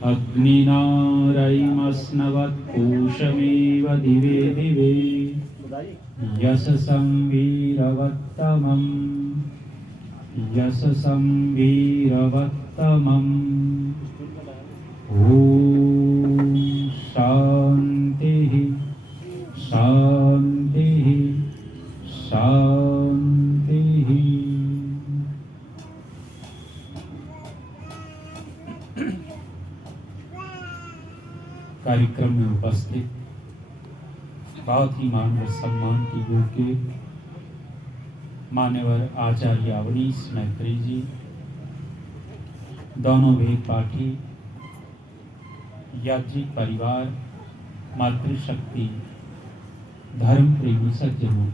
अग्निनारयमस्नवत्पूषमेव दिवे दिवे यशसं वीरवत्तमम् यशसं वीरवत्तमम्। ॐ शान्तिः शान्तिः शान्तिः। कार्यक्रम में उपस्थित बहुत ही मान और सम्मान की योग्य मान्यवर आचार्य अवनीश मैत्री जी, दोनों वेद पाठी, याज्ञिक परिवार, मातृशक्ति, धर्म प्रेमी सज्जनों,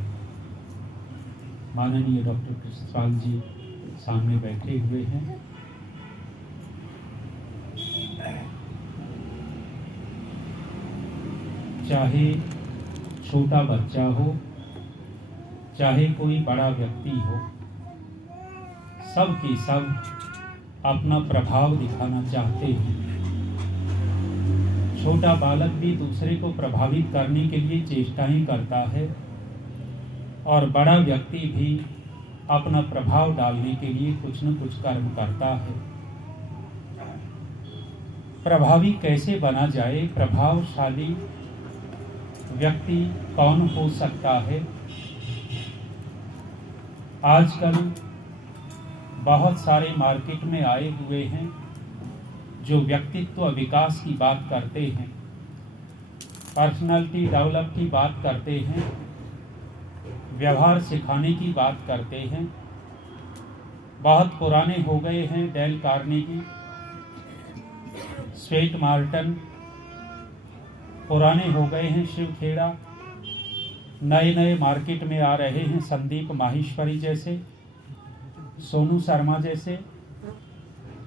माननीय डॉक्टर कृष्णपाल जी सामने बैठे हुए हैं। चाहे छोटा बच्चा हो, चाहे कोई बड़ा व्यक्ति हो, सब के सब अपना प्रभाव दिखाना चाहते हैं। छोटा बालक भी दूसरे को प्रभावित करने के लिए चेष्टाएं करता है और बड़ा व्यक्ति भी अपना प्रभाव डालने के लिए कुछ न कुछ कर्म करता है। प्रभावी कैसे बना जाए, प्रभावशाली व्यक्ति कौन हो सकता है? आजकल बहुत सारे मार्केट में आए हुए हैं जो व्यक्तित्व विकास की बात करते हैं, पर्सनालिटी डेवलप की बात करते हैं, व्यवहार सिखाने की बात करते हैं। बहुत पुराने हो गए हैं डेल कार्नेगी, स्वेट मार्टन, पुराने हो गए हैं शिव खेड़ा, नए नए मार्केट में आ रहे हैं संदीप माहेश्वरी जैसे, सोनू शर्मा जैसे,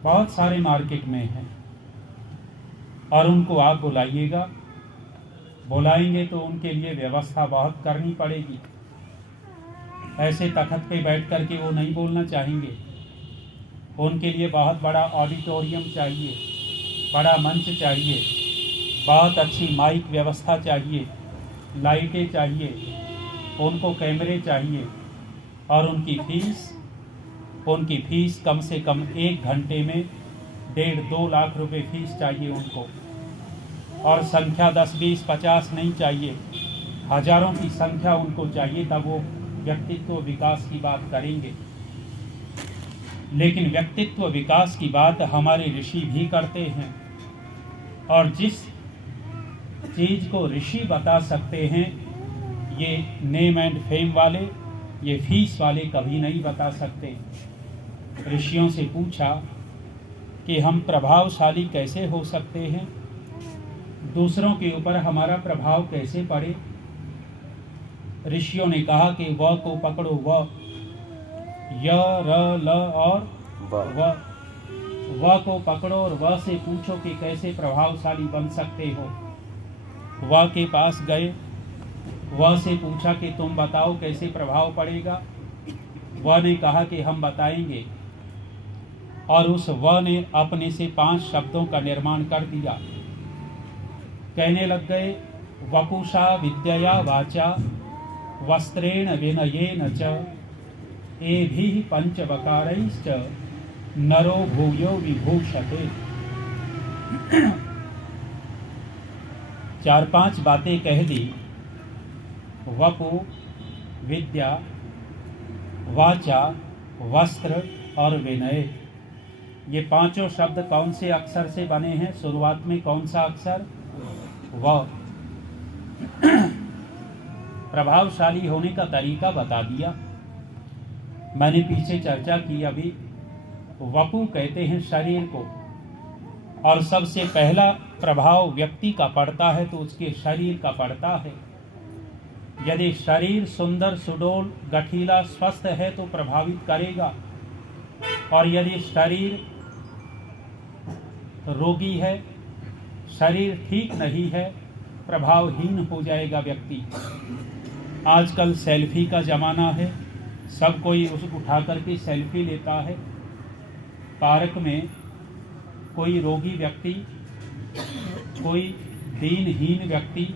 बहुत सारे मार्केट में हैं। और उनको आप बुलाइएगा, बुलाएंगे तो उनके लिए व्यवस्था बहुत करनी पड़ेगी। ऐसे तखत पे बैठ कर के वो नहीं बोलना चाहेंगे। उनके लिए बहुत बड़ा ऑडिटोरियम चाहिए, बड़ा मंच चाहिए, बहुत अच्छी माइक व्यवस्था चाहिए, लाइटें चाहिए, उनको कैमरे चाहिए। और उनकी फीस कम से कम 1 घंटे में 1.5-2 लाख रुपए फीस चाहिए उनको। और संख्या 10, 20, 50 नहीं चाहिए, हजारों की संख्या उनको चाहिए, तब वो व्यक्तित्व विकास की बात करेंगे। लेकिन व्यक्तित्व विकास की बात हमारे ऋषि भी करते हैं, और जिस चीज को ऋषि बता सकते हैं, ये नेम एंड फेम वाले, ये फीस वाले कभी नहीं बता सकते। ऋषियों से पूछा कि हम प्रभावशाली कैसे हो सकते हैं, दूसरों के ऊपर हमारा प्रभाव कैसे पड़े। ऋषियों ने कहा कि व को पकड़ो, व, य, र, ल और व को पकड़ो और व से पूछो कि कैसे प्रभावशाली बन सकते हो। व के पास गए, व से पूछा कि तुम बताओ कैसे प्रभाव पड़ेगा। व ने कहा कि हम बताएंगे, और उस व ने अपने से 5 शब्दों का निर्माण कर दिया। कहने लग गए, वपुषा विद्यया वाचा वस्त्रेण विनयेन च एभिः पंचवकारैश्च नरो भूयो विभूषते। 4-5 बातें कह दी। वपु, विद्या, वाचा, वस्त्र और विनय, ये 5 शब्द कौन से अक्षर से बने हैं? शुरुआत में कौन सा अक्षर? व। प्रभावशाली होने का तरीका बता दिया। मैंने पीछे चर्चा की अभी। वपु कहते हैं शरीर को, और सबसे पहला प्रभाव व्यक्ति का पड़ता है तो उसके शरीर का पड़ता है। यदि शरीर सुंदर, सुडौल, गठीला, स्वस्थ है तो प्रभावित करेगा, और यदि शरीर रोगी है, शरीर ठीक नहीं है, प्रभावहीन हो जाएगा व्यक्ति। आजकल सेल्फी का ज़माना है, सब कोई उस उठा करके सेल्फी लेता है। पार्क में कोई रोगी व्यक्ति कोई दीनहीन व्यक्ति,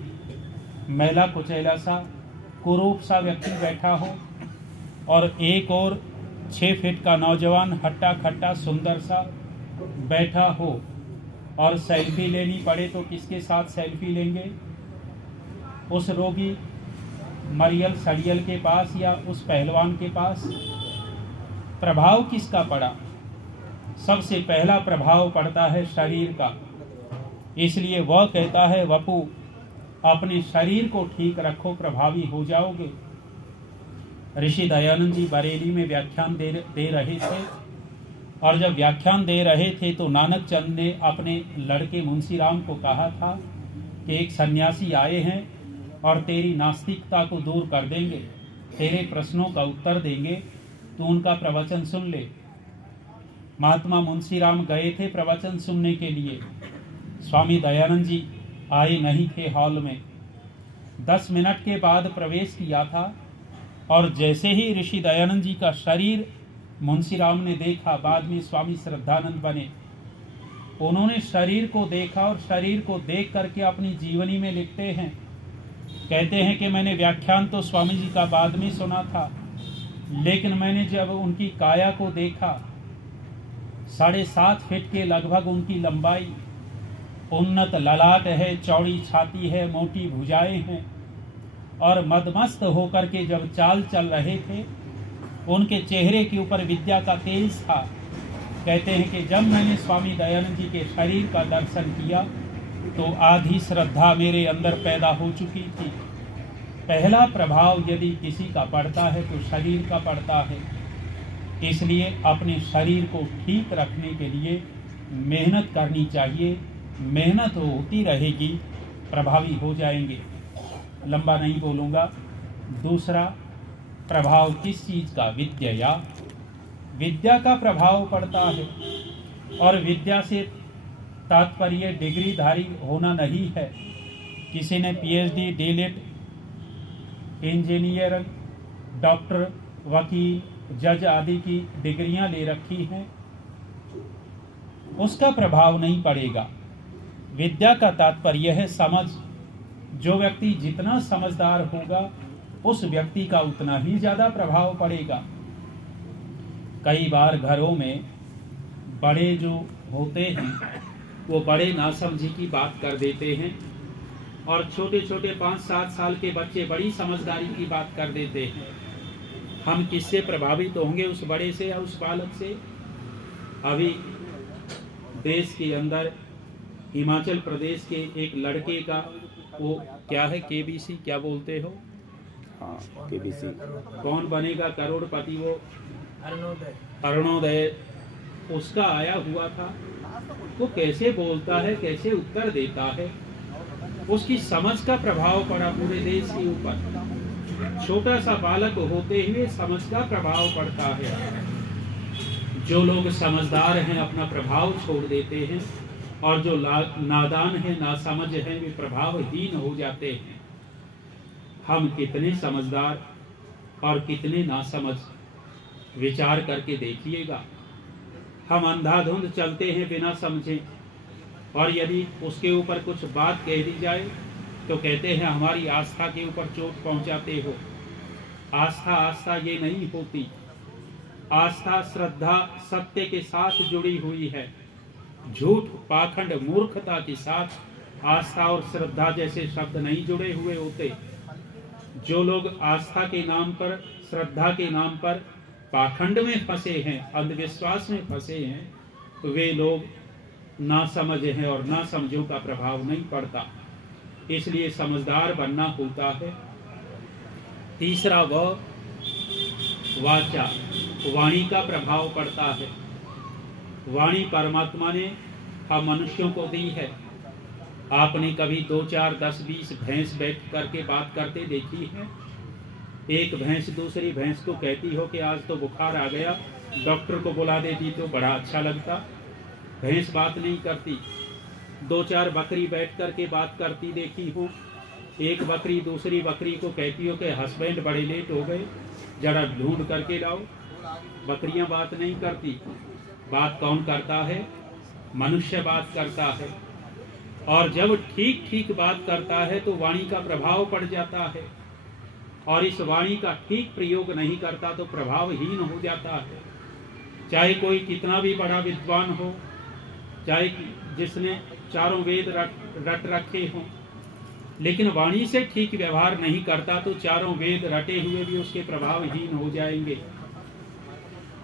मैला कुचैला सा, कुरूप सा व्यक्ति बैठा हो और एक और 6 फीट का नौजवान हट्टा खट्टा सुंदर सा बैठा हो और सेल्फी लेनी पड़े तो किसके साथ सेल्फी लेंगे? उस रोगी मरियल सड़ियल के पास या उस पहलवान के पास? प्रभाव किसका पड़ा? सबसे पहला प्रभाव पड़ता है शरीर का। इसलिए वह कहता है, वपु अपने शरीर को ठीक रखो, प्रभावी हो जाओगे। ऋषि दयानंद जी बरेली में व्याख्यान दे रहे थे और जब व्याख्यान दे रहे थे तो नानक चंद ने अपने लड़के मुंशीराम को कहा था कि एक सन्यासी आए हैं और तेरी नास्तिकता को दूर कर देंगे, तेरे प्रश्नों का उत्तर देंगे, तू उनका प्रवचन सुन ले। महात्मा मुंशीराम गए थे प्रवचन सुनने के लिए। स्वामी दयानंद जी आए नहीं थे हॉल में। 10 मिनट के बाद प्रवेश किया था और जैसे ही ऋषि दयानंद जी का शरीर मुंशीराम ने देखा, बाद में स्वामी श्रद्धानंद बने, उन्होंने शरीर को देखा और शरीर को देख करके अपनी जीवनी में लिखते हैं, कहते हैं कि मैंने व्याख्यान तो स्वामी जी का बाद में सुना था, लेकिन मैंने जब उनकी काया को देखा, 7.5 फीट के लगभग उनकी लंबाई, उन्नत ललाट है, चौड़ी छाती है, मोटी भुजाएं हैं और मदमस्त होकर के जब चाल चल रहे थे, उनके चेहरे के ऊपर विद्या का तेज था। कहते हैं कि जब मैंने स्वामी दयानंद जी के शरीर का दर्शन किया तो आधी श्रद्धा मेरे अंदर पैदा हो चुकी थी। पहला प्रभाव यदि किसी का पड़ता है तो शरीर का पड़ता है। इसलिए अपने शरीर को ठीक रखने के लिए मेहनत करनी चाहिए। मेहनत होती रहेगी, प्रभावी हो जाएंगे। लंबा नहीं बोलूँगा। दूसरा प्रभाव किस चीज़ का? विद्या का प्रभाव पड़ता है। और विद्या से तात्पर्य डिग्रीधारी होना नहीं है। किसी ने पीएचडी, डीलिट, इंजीनियर, डॉक्टर, वकील, जज आदि की डिग्रियां ले रखी हैं, उसका प्रभाव नहीं पड़ेगा। विद्या का तात्पर्य है समझ। जो व्यक्ति जितना समझदार होगा उस व्यक्ति का उतना ही ज्यादा प्रभाव पड़ेगा। कई बार घरों में बड़े जो होते हैं वो बड़े नासमझी की बात कर देते हैं और छोटे छोटे 5-7 साल के बच्चे बड़ी समझदारी की बात कर देते हैं। हम किससे प्रभावित होंगे? उस बड़े से या उस बालक से? अभी देश के अंदर हिमाचल प्रदेश के एक लड़के का, वो क्या है, केबीसी क्या बोलते हो? हाँ, केबीसी। कौन बनेगा करोड़पति? वो अरुणोदय, उसका आया हुआ था। वो कैसे बोलता है, कैसे उत्तर देता है, उसकी समझ का प्रभाव पड़ा पूरे देश के ऊपर। छोटा सा बालक होते हुए समझ का प्रभाव पड़ता है। जो लोग समझदार हैं अपना प्रभाव छोड़ देते हैं और जो नादान है, नासमझ हैं, वे प्रभावहीन हो जाते हैं। हम कितने समझदार और कितने नासमझ, विचार करके देखिएगा। हम अंधाधुंध चलते हैं बिना समझे, और यदि उसके ऊपर कुछ बात कह दी जाए तो कहते हैं हमारी आस्था के ऊपर चोट पहुंचाते हो। आस्था ये नहीं होती। आस्था श्रद्धा सत्य के साथ जुड़ी हुई है। झूठ, पाखंड, मूर्खता के साथ आस्था और श्रद्धा जैसे शब्द नहीं जुड़े हुए होते। जो लोग आस्था के नाम पर, श्रद्धा के नाम पर पाखंड में फंसे हैं, अंधविश्वास में फंसे हैं, वे लोग नासमझ हैं और नासमझों का प्रभाव नहीं पड़ता। इसलिए समझदार बनना होता है। तीसरा वह वाचा, वाणी का प्रभाव पड़ता है। वाणी परमात्मा ने हम मनुष्यों को दी है। आपने कभी 2, 4, 10, 20 भैंस बैठ करके बात करते देखी है? एक भैंस दूसरी भैंस को कहती हो कि आज तो बुखार आ गया, डॉक्टर को बुला देती तो बड़ा अच्छा लगता। भैंस बात नहीं करती। 2-4 बकरी बैठ करके बात करती देखी हो? एक बकरी दूसरी बकरी को कहती हो कि हस्बैंड बड़े लेट हो गए, जरा ढूंढ करके लाओ। बकरियां बात नहीं करती। बात कौन करता है? मनुष्य बात करता है। और जब ठीक ठीक बात करता है तो वाणी का प्रभाव पड़ जाता है, और इस वाणी का ठीक प्रयोग नहीं करता तो प्रभावहीन हो जाता है। चाहे कोई कितना भी बड़ा विद्वान हो, चाहे जिसने चारों वेद रट रखे हों, लेकिन वाणी से ठीक व्यवहार नहीं करता तो चारों वेद रटे हुए भी उसके प्रभावहीन हो जाएंगे।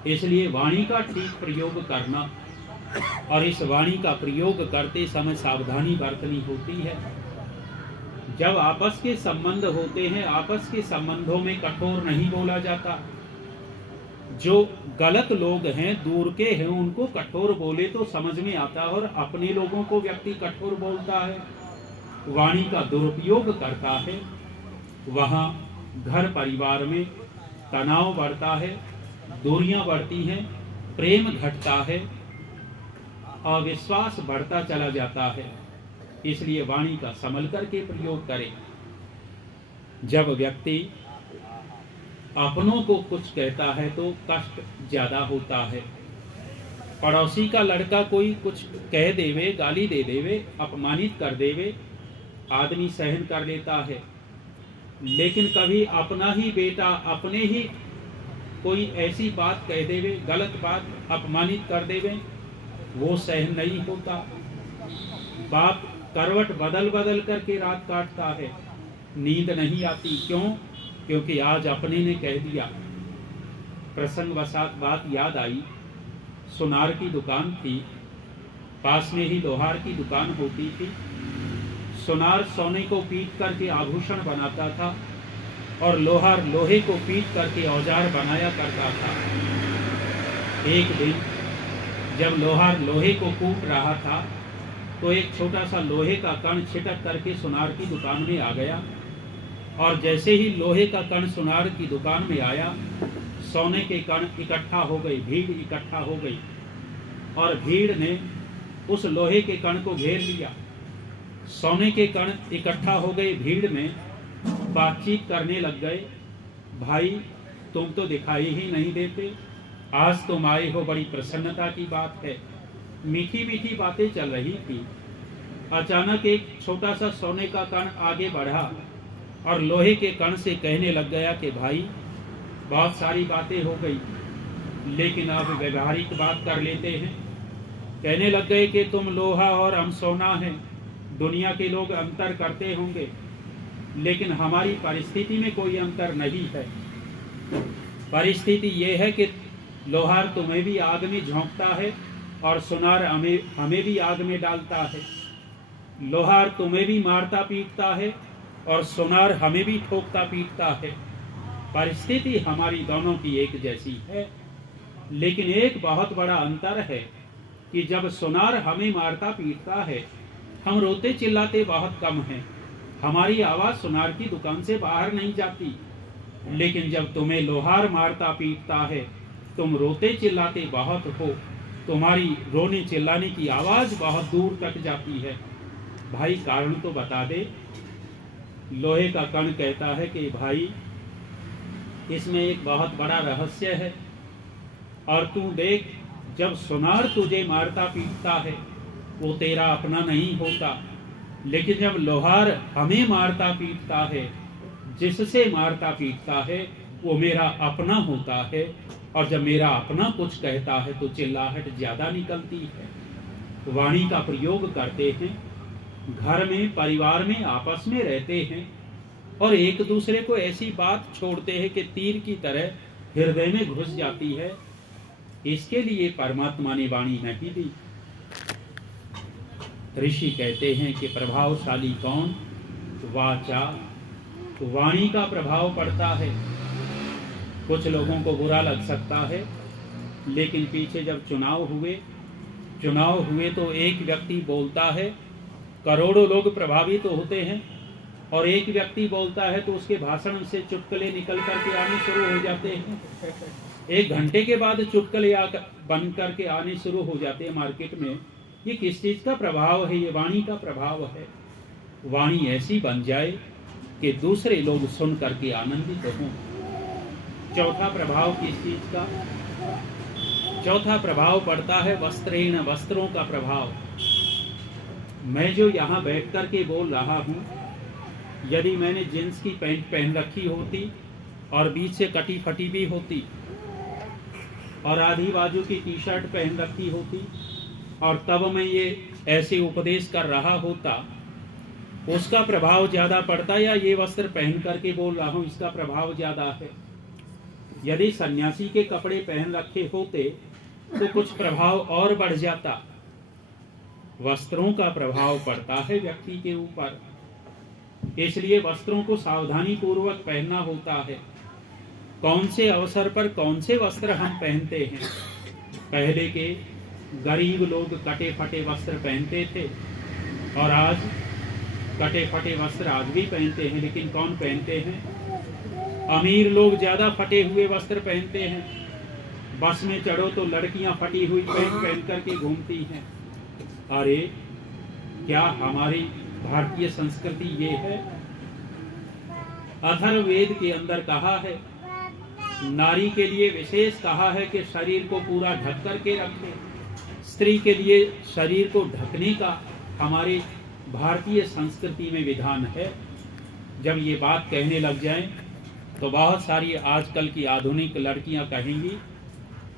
इसलिए वाणी का ठीक प्रयोग करना, और इस वाणी का प्रयोग करते समय सावधानी बरतनी होती है। जब आपस के संबंध होते हैं, आपस के संबंधों में कठोर नहीं बोला जाता। जो गलत लोग हैं, दूर के हैं, उनको कठोर बोले तो समझ में आता, और अपने लोगों को व्यक्ति कठोर बोलता है, वाणी का दुरुपयोग करता है, वहाँ घर परिवार में तनाव बढ़ता है, दूरियां बढ़ती हैं, प्रेम घटता है, अविश्वास बढ़ता चला जाता है। इसलिए वाणी का संभल करके प्रयोग करें। जब व्यक्ति अपनों को कुछ कहता है तो कष्ट ज्यादा होता है। पड़ोसी का लड़का कोई कुछ कह देवे, गाली दे देवे, अपमानित कर देवे, आदमी सहन कर लेता है, लेकिन कभी अपना ही बेटा अपने ही कोई ऐसी बात कह देवे, गलत बात अपमानित कर देवे, वो सहन नहीं होता। बाप करवट बदल बदल करके रात काटता है, नींद नहीं आती। क्यों? क्योंकि आज अपने ने कह दिया। प्रसंगवशात बात याद आई, सुनार की दुकान थी, पास में ही लोहार की दुकान होती थी। सुनार सोने को पीट करके आभूषण बनाता था, और लोहार लोहे को पीट करके औजार बनाया करता था। एक दिन जब लोहार लोहे को कूट रहा था तो एक छोटा सा लोहे का कण छिटक करके सुनार की दुकान में आ गया, और जैसे ही लोहे का कण सुनार की दुकान में आया, सोने के कण इकट्ठा हो गई, भीड़ इकट्ठा हो गई, और भीड़ ने उस लोहे के कण को घेर लिया। सोने के कण इकट्ठा हो गए, भीड़ में बातचीत करने लग गए। भाई तुम तो दिखाई ही नहीं देते, आज तुम आए हो, बड़ी प्रसन्नता की बात है। मीठी मीठी बातें चल रही थी। अचानक एक छोटा सा सोने का कण आगे बढ़ा और लोहे के कण से कहने लग गया कि भाई बहुत सारी बातें हो गई, लेकिन अब व्यवहारिक बात कर लेते हैं। कहने लग गए कि तुम लोहा और हम सोना हैं। दुनिया के लोग अंतर करते होंगे, लेकिन हमारी परिस्थिति में कोई अंतर नहीं है। परिस्थिति ये है कि लोहार तुम्हें भी आग में झोंकता है और सुनार हमें भी आग में डालता है। लोहार तुम्हें भी मारता पीटता है और सुनार हमें भी ठोकता पीटता है। परिस्थिति हमारी दोनों की एक जैसी है, लेकिन एक बहुत बड़ा अंतर है कि जब सुनार हमें मारता पीटता है, हम रोते चिल्लाते बहुत कम हैं। हमारी आवाज सुनार की दुकान से बाहर नहीं जाती। लेकिन जब तुम्हें लोहार मारता पीटता है, तुम रोते चिल्लाते बहुत हो। तुम्हारी रोने चिल्लाने की आवाज बहुत दूर तक जाती है। भाई कारण तो बता दे। लोहे का कण कहता है कि भाई इसमें एक बहुत बड़ा रहस्य है, और तू देख, जब सुनार तुझे मारता पीटता है वो तेरा अपना नहीं होता, लेकिन जब लोहार हमें मारता पीटता है, जिससे मारता पीटता है वो मेरा अपना होता है। और जब मेरा अपना कुछ कहता है तो चिल्लाहट ज्यादा निकलती है। वाणी का प्रयोग करते हैं, घर में परिवार में आपस में रहते हैं, और एक दूसरे को ऐसी बात छोड़ते हैं कि तीर की तरह हृदय में घुस जाती है। इसके लिए परमात्मा ने वाणी नहीं दी। ऋषि कहते हैं कि प्रभावशाली कौन? वाचा। वाणी का प्रभाव पड़ता है। कुछ लोगों को बुरा लग सकता है, लेकिन पीछे जब चुनाव हुए तो एक व्यक्ति बोलता है, करोड़ों लोग प्रभावित होते हैं, और एक व्यक्ति बोलता है तो उसके भाषण से चुटकुले निकल करके आने शुरू हो जाते हैं। 1 घंटे के बाद चुटकुले बन करके आने शुरू हो जाते हैं मार्केट में। ये किस चीज का प्रभाव है? ये वाणी का प्रभाव है। वाणी ऐसी बन जाए कि दूसरे लोग सुन करके आनंदित हों। चौथा प्रभाव किस चीज का? चौथा प्रभाव पड़ता है वस्त्रेण, वस्त्रों का प्रभाव। मैं जो यहाँ बैठ कर के बोल रहा हूँ, यदि मैंने जींस की पैंट पहन रखी होती और बीच से कटी फटी भी होती और आधी बाजू की टी शर्ट पहन रखी होती और तब मैं ये ऐसे उपदेश कर रहा होता, उसका प्रभाव ज्यादा पड़ता या ये वस्त्र पहन करके बोल रहा हूँ इसका प्रभाव ज्यादा है? यदि सन्यासी के कपड़े पहन रखे होते तो कुछ प्रभाव और बढ़ जाता। वस्त्रों का प्रभाव पड़ता है व्यक्ति के ऊपर, इसलिए वस्त्रों को सावधानी पूर्वक पहनना होता है। कौन से अवसर पर कौन से वस्त्र हम पहनते हैं? पहले के गरीब लोग कटे फटे वस्त्र पहनते थे और आज कटे फटे वस्त्र आज भी पहनते हैं, लेकिन कौन पहनते हैं? अमीर लोग ज्यादा फटे हुए वस्त्र पहनते हैं। बस में चढ़ो तो लड़कियां फटी हुई पैंट पहन करके घूमती हैं। अरे क्या हमारी भारतीय संस्कृति ये है? अथर्ववेद के अंदर कहा है, नारी के लिए विशेष कहा है कि शरीर को पूरा ढक करके रखे। स्त्री के लिए शरीर को ढकने का हमारी भारतीय संस्कृति में विधान है। जब ये बात कहने लग जाएं तो बहुत सारी आजकल की आधुनिक लड़कियां कहेंगी,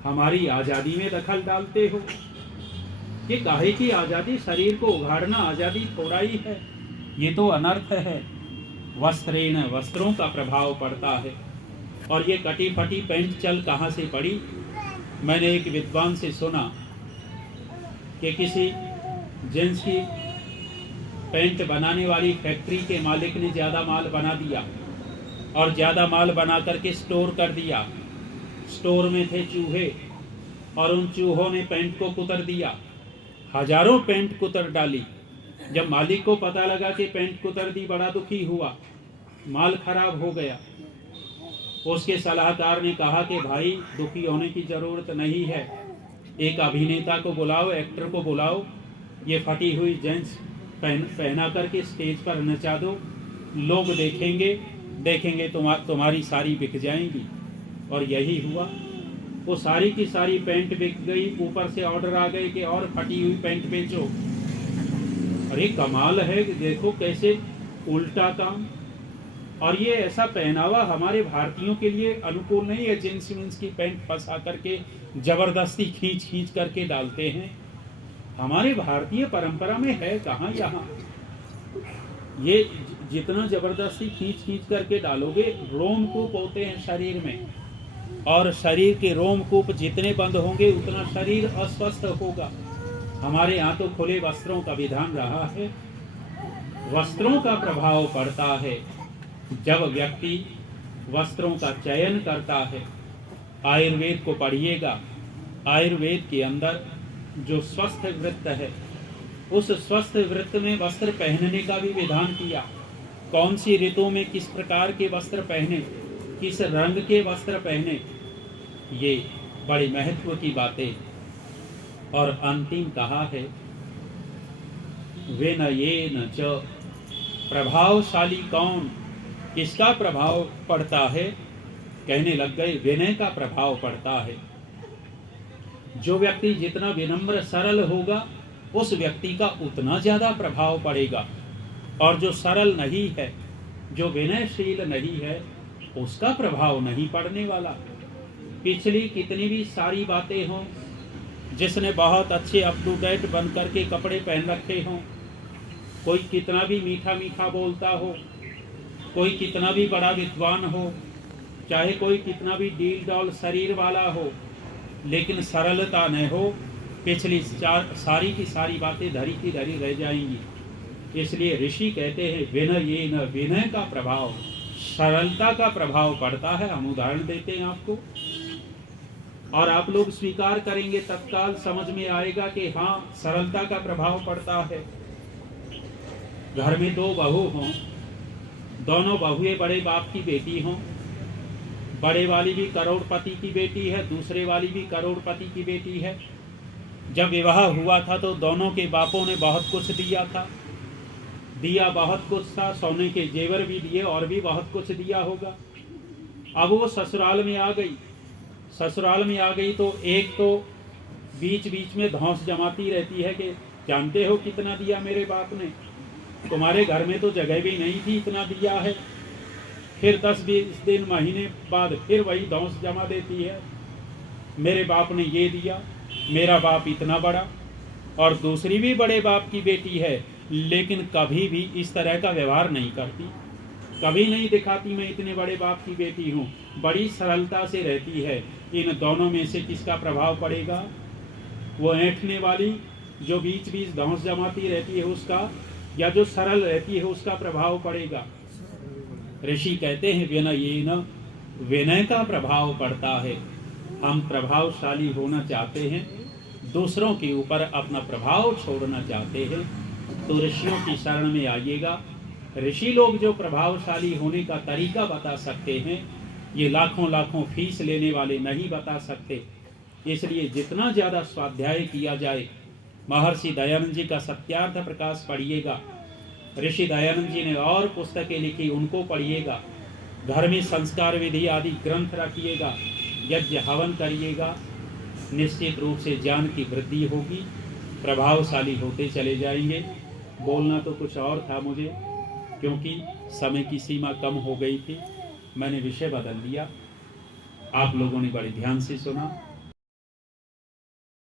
हमारी आज़ादी में दखल डालते हो। ये काहे की आज़ादी? शरीर को उघाड़ना आज़ादी थोड़ा ही है, ये तो अनर्थ है। वस्त्रेण, वस्त्रों का प्रभाव पड़ता है। और ये कटी फटी पैंट चल कहाँ से पड़ी? मैंने एक विद्वान से सुना कि किसी जींस की पैंट बनाने वाली फैक्ट्री के मालिक ने ज़्यादा माल बना दिया और ज़्यादा माल बना करके स्टोर कर दिया। स्टोर में थे चूहे और उन चूहों ने पैंट को कुतर दिया। हजारों पैंट कुतर डाली। जब मालिक को पता लगा कि पैंट कुतर दी, बड़ा दुखी हुआ, माल खराब हो गया। उसके सलाहकार ने कहा कि भाई दुखी होने की जरूरत नहीं है, एक अभिनेता को बुलाओ, एक्टर को बुलाओ, ये फटी हुई जींस पहना करके स्टेज पर नचा दो, लोग देखेंगे तुम्हारी सारी बिक जाएंगी। और यही हुआ, वो सारी की सारी पैंट बिक गई। ऊपर से ऑर्डर आ गए कि और फटी हुई पैंट बेचो। अरे कमाल है कि देखो कैसे उल्टा काम। और ये ऐसा पहनावा हमारे भारतीयों के लिए अनुकूल नहीं है। जींस वींस की पैंट फंसा करके जबरदस्ती खींच करके डालते हैं। हमारे भारतीय परंपरा में है कहाँ यहाँ? ये जितना जबरदस्ती खींच करके डालोगे, रोमकूप होते हैं शरीर में, और शरीर के रोमकूप जितने बंद होंगे उतना शरीर अस्वस्थ होगा। हमारे यहाँ तो खुले वस्त्रों का विधान रहा है। वस्त्रों का प्रभाव पड़ता है जब व्यक्ति वस्त्रों का चयन करता है। आयुर्वेद को पढ़िएगा, आयुर्वेद के अंदर जो स्वस्थ वृत्त है, उस स्वस्थ वृत्त में वस्त्र पहनने का भी विधान किया। कौन सी ऋतु में किस प्रकार के वस्त्र पहने, किस रंग के वस्त्र पहने, ये बड़ी महत्व की बातें। और अंतिम कहा है, विनयेन च, प्रभावशाली कौन, किसका प्रभाव पड़ता है? कहने लग गए विनय का प्रभाव पड़ता है। जो व्यक्ति जितना विनम्र सरल होगा, उस व्यक्ति का उतना ज्यादा प्रभाव पड़ेगा। और जो सरल नहीं है, जो विनयशील नहीं है, उसका प्रभाव नहीं पड़ने वाला। पिछली कितनी भी सारी बातें हों, जिसने बहुत अच्छे अप टू डेट बन करके कपड़े पहन रखे हों, कोई कितना भी मीठा मीठा बोलता हो, कोई कितना भी बड़ा विद्वान हो, चाहे कोई कितना भी डील डॉल शरीर वाला हो, लेकिन सरलता न हो, पिछली सारी की सारी बातें धरी की धरी रह जाएंगी। इसलिए ऋषि कहते हैं विनयेन, विनय का प्रभाव, सरलता का प्रभाव पड़ता है। हम उदाहरण देते हैं आपको, और आप लोग स्वीकार करेंगे, तत्काल समझ में आएगा कि हाँ, सरलता का प्रभाव पड़ता है। घर में दो बहू हों, दोनों बहुएं बड़े बाप की बेटी हों, बड़े वाली भी करोड़पति की बेटी है, दूसरे वाली भी करोड़पति की बेटी है। जब विवाह हुआ था तो दोनों के बापों ने बहुत कुछ दिया था, बहुत कुछ था, सोने के जेवर भी दिए और भी बहुत कुछ दिया होगा। अब वो ससुराल में आ गई तो एक तो बीच बीच में धौंस जमाती रहती है कि जानते हो कितना दिया मेरे बाप ने? तुम्हारे घर में तो जगह भी नहीं थी, इतना दिया है। फिर 10-20 दिन महीने बाद फिर वही धौंस जमा देती है, मेरे बाप ने ये दिया, मेरा बाप इतना बड़ा। और दूसरी भी बड़े बाप की बेटी है, लेकिन कभी भी इस तरह का व्यवहार नहीं करती, कभी नहीं दिखाती मैं इतने बड़े बाप की बेटी हूँ, बड़ी सरलता से रहती है। इन दोनों में से किसका प्रभाव पड़ेगा? वो ऐंठने वाली जो बीच बीच धौंस जमाती रहती है उसका, या जो सरल रहती है उसका प्रभाव पड़ेगा? ऋषि कहते हैं विनयेन, विनय का प्रभाव पड़ता है। हम प्रभावशाली होना चाहते हैं, दूसरों के ऊपर अपना प्रभाव छोड़ना चाहते हैं, तो ऋषियों की शरण में आइएगा। ऋषि लोग जो प्रभावशाली होने का तरीका बता सकते हैं, ये लाखों लाखों फीस लेने वाले नहीं बता सकते। इसलिए जितना ज़्यादा स्वाध्याय किया जाए, महर्षि दयानंद जी का सत्यार्थ प्रकाश पढ़िएगा, ऋषि दयानंद जी ने और पुस्तकें लिखी, उनको पढ़िएगा, घर में संस्कार विधि आदि ग्रंथ रखिएगा, यज्ञ हवन करिएगा, निश्चित रूप से ज्ञान की वृद्धि होगी, प्रभावशाली होते चले जाएंगे। बोलना तो कुछ और था मुझे, क्योंकि समय की सीमा कम हो गई थी, मैंने विषय बदल दिया। आप लोगों ने बड़े ध्यान से सुना।